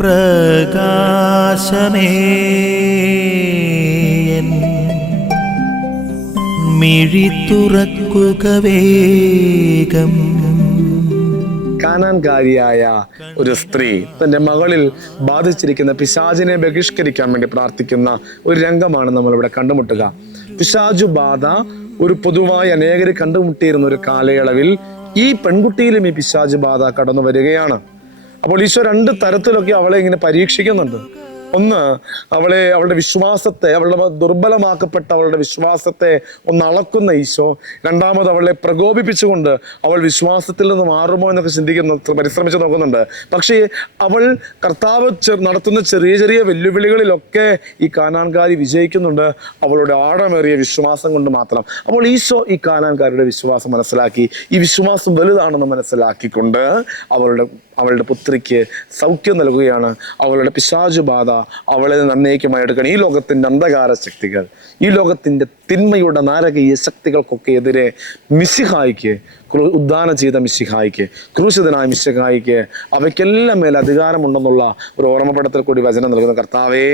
പ്രകാശമേ മിഴി തുറക്കുക വേഗം. കാനാൻകാരിയായ ഒരു സ്ത്രീ തന്റെ മകളിൽ ബാധിച്ചിരിക്കുന്ന പിശാചിനെ ബഹിഷ്കരിക്കാൻ വേണ്ടി പ്രാർത്ഥിക്കുന്ന ഒരു രംഗമാണ് നമ്മളിവിടെ കണ്ടുമുട്ടുക. പിശാചു ബാധ ഒരു പൊതുവായി അനേകർ കണ്ടുമുട്ടിയിരുന്ന ഒരു കാലയളവിൽ ഈ പെൺകുട്ടിയിലും ഈ പിശാചു ബാധ കടന്നു വരികയാണ്. അപ്പോൾ ഈശോ രണ്ട് തരത്തിലൊക്കെ അവളെ ഇങ്ങനെ പരീക്ഷിക്കുന്നുണ്ട്. ഒന്ന്, അവളുടെ വിശ്വാസത്തെ, അവളുടെ ദുർബലമാക്കപ്പെട്ട അവളുടെ വിശ്വാസത്തെ ഒന്ന് അളക്കുന്ന ഈശോ. രണ്ടാമത് അവളെ പ്രകോപിപ്പിച്ചുകൊണ്ട് അവൾ വിശ്വാസത്തിൽ നിന്ന് മാറുമോ എന്നൊക്കെ പരിശ്രമിച്ച് നോക്കുന്നുണ്ട്. പക്ഷേ അവൾ കർത്താവ് നടത്തുന്ന ചെറിയ ചെറിയ വെല്ലുവിളികളിലൊക്കെ ഈ കാനാൻകാരി വിജയിക്കുന്നുണ്ട്, അവളുടെ ആഴമേറിയ വിശ്വാസം കൊണ്ട് മാത്രം. അപ്പോൾ ഈശോ ഈ കാനാൻകാരുടെ വിശ്വാസം മനസ്സിലാക്കി, ഈ വിശ്വാസം വലുതാണെന്ന് മനസ്സിലാക്കിക്കൊണ്ട് അവളുടെ പുത്രിക്ക് സൗഖ്യം നൽകുകയാണ്. അവളുടെ പിശാചു ബാധ അവളെ നന്നേക്കുമായി എടുക്കണം. ഈ ലോകത്തിന്റെ അന്ധകാര ശക്തികൾ, ഈ ലോകത്തിന്റെ തിന്മയുടെ നാരകീയ ശക്തികൾക്കൊക്കെ എതിരെ മിശിഹായിക്ക്, ഉദ്ധാനം ചെയ്ത മിശിഹായിക്ക്, ക്രൂശിതനായ മിശിഹായിക്ക് അവയ്ക്കെല്ലാം മേൽ അധികാരമുണ്ടെന്നുള്ള ഒരു ഓർമ്മപ്പെടുത്തൽ കൂടി വചനം നൽകുന്ന കർത്താവേ,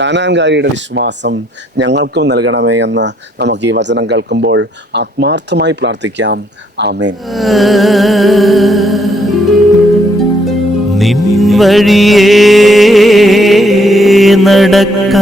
കാനാൻകാരിയുടെ വിശ്വാസം ഞങ്ങൾക്കും നൽകണമേ എന്ന് നമുക്ക് ഈ വചനം കേൾക്കുമ്പോൾ ആത്മാർത്ഥമായി പ്രാർത്ഥിക്കാം. ആമേൻ. നിൻ വഴിയേ നടക്ക